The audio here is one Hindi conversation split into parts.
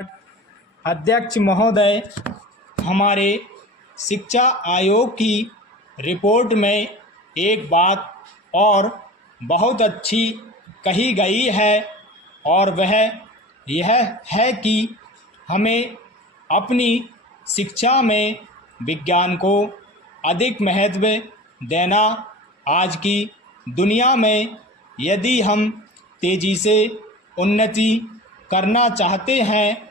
अध्यक्ष महोदय, हमारे शिक्षा आयोग की रिपोर्ट में एक बात और बहुत अच्छी कही गई है और वह यह है कि हमें अपनी शिक्षा में विज्ञान को अधिक महत्व देना। आज की दुनिया में यदि हम तेज़ी से उन्नति करना चाहते हैं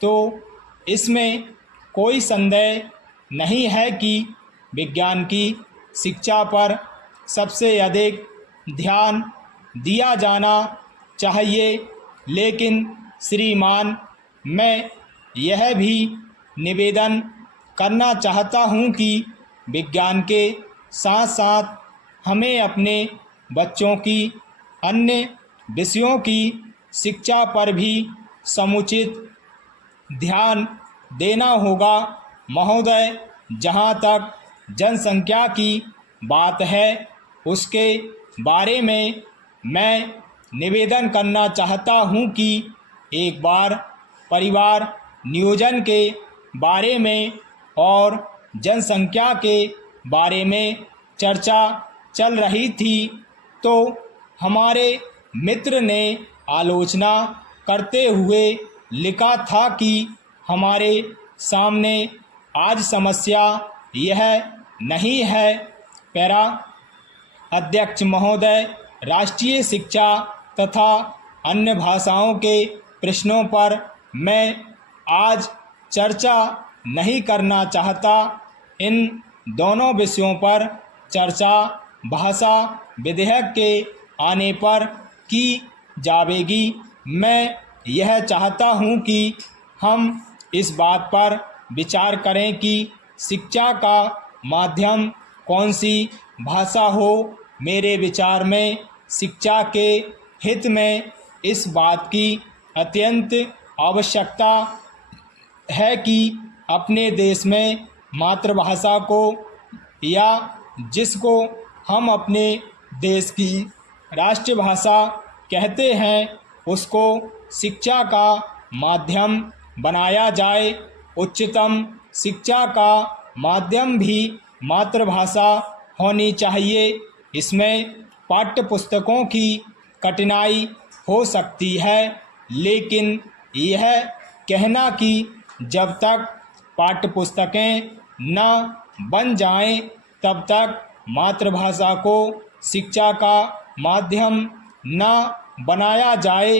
तो इसमें कोई संदेह नहीं है कि विज्ञान की शिक्षा पर सबसे अधिक ध्यान दिया जाना चाहिए। लेकिन श्रीमान, मैं यह भी निवेदन करना चाहता हूँ कि विज्ञान के साथ साथ हमें अपने बच्चों की अन्य विषयों की शिक्षा पर भी समुचित ध्यान देना होगा। महोदय, जहाँ तक जनसंख्या की बात है उसके बारे में मैं निवेदन करना चाहता हूँ कि एक बार परिवार नियोजन के बारे में और जनसंख्या के बारे में चर्चा चल रही थी तो हमारे मित्र ने आलोचना करते हुए लिखा था कि हमारे सामने आज समस्या यह नहीं है। पैरा अध्यक्ष महोदय, राष्ट्रीय शिक्षा तथा अन्य भाषाओं के प्रश्नों पर मैं आज चर्चा नहीं करना चाहता। इन दोनों विषयों पर चर्चा भाषा विधेयक के आने पर की जाएगी। मैं यह चाहता हूँ कि हम इस बात पर विचार करें कि शिक्षा का माध्यम कौन सी भाषा हो। मेरे विचार में शिक्षा के हित में इस बात की अत्यंत आवश्यकता है कि अपने देश में मातृभाषा को या जिसको हम अपने देश की राष्ट्रभाषा कहते हैं उसको शिक्षा का माध्यम बनाया जाए। उच्चतम शिक्षा का माध्यम भी मातृभाषा होनी चाहिए। इसमें पाठ्य पुस्तकों की कठिनाई हो सकती है, लेकिन यह कहना कि जब तक पाठ्य पुस्तकें न बन जाएं तब तक मातृभाषा को शिक्षा का माध्यम न बनाया जाए,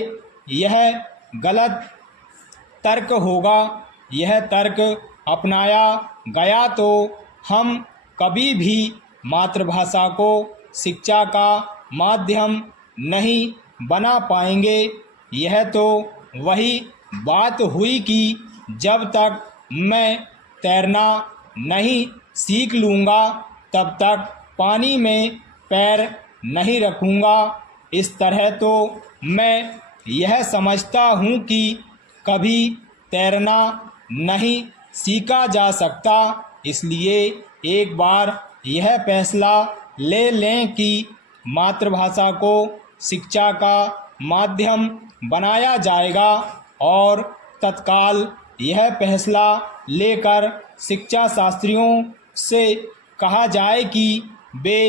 यह गलत तर्क होगा। यह तर्क अपनाया गया तो हम कभी भी मातृभाषा को शिक्षा का माध्यम नहीं बना पाएंगे। यह तो वही बात हुई कि जब तक मैं तैरना नहीं सीख लूँगा तब तक पानी में पैर नहीं रखूँगा। इस तरह तो मैं यह समझता हूँ कि कभी तैरना नहीं सीखा जा सकता। इसलिए एक बार यह फैसला ले लें कि मातृभाषा को शिक्षा का माध्यम बनाया जाएगा और तत्काल यह फैसला लेकर शिक्षा शास्त्रियों से कहा जाए कि वे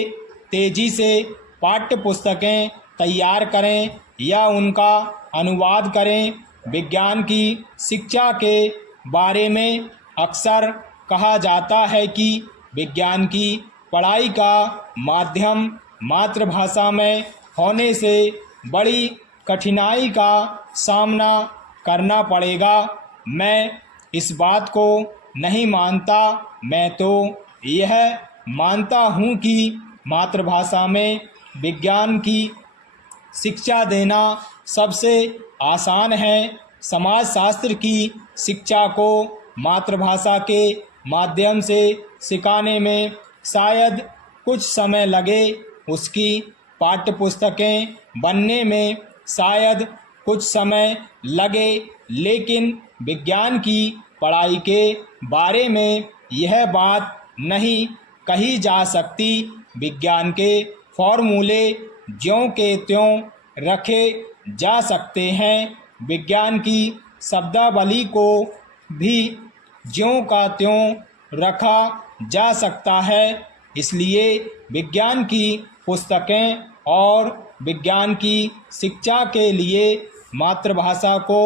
तेज़ी से पाठ्य पुस्तकें तैयार करें या उनका अनुवाद करें। विज्ञान की शिक्षा के बारे में अक्सर कहा जाता है कि विज्ञान की पढ़ाई का माध्यम मातृभाषा में होने से बड़ी कठिनाई का सामना करना पड़ेगा। मैं इस बात को नहीं मानता। मैं तो यह मानता हूँ कि मातृभाषा में विज्ञान की शिक्षा देना सबसे आसान है। समाजशास्त्र की शिक्षा को मातृभाषा के माध्यम से सिखाने में शायद कुछ समय लगे, उसकी पाठ्यपुस्तकें बनने में शायद कुछ समय लगे, लेकिन विज्ञान की पढ़ाई के बारे में यह बात नहीं कही जा सकती। विज्ञान के फॉर्मूले ज्यों के त्यों रखे जा सकते हैं। विज्ञान की शब्दावली को भी ज्यों का त्यों रखा जा सकता है। इसलिए विज्ञान की पुस्तकें और विज्ञान की शिक्षा के लिए मातृभाषा को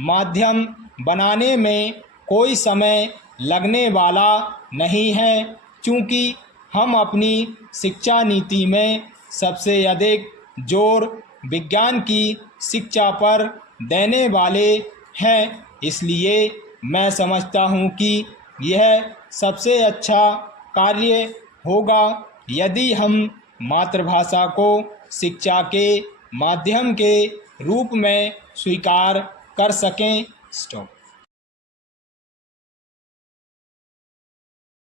माध्यम बनाने में कोई समय लगने वाला नहीं है, क्योंकि हम अपनी शिक्षा नीति में सबसे अधिक जोर विज्ञान की शिक्षा पर देने वाले हैं। इसलिए मैं समझता हूँ कि यह सबसे अच्छा कार्य होगा यदि हम मातृभाषा को शिक्षा के माध्यम के रूप में स्वीकार कर सकें। स्टॉप।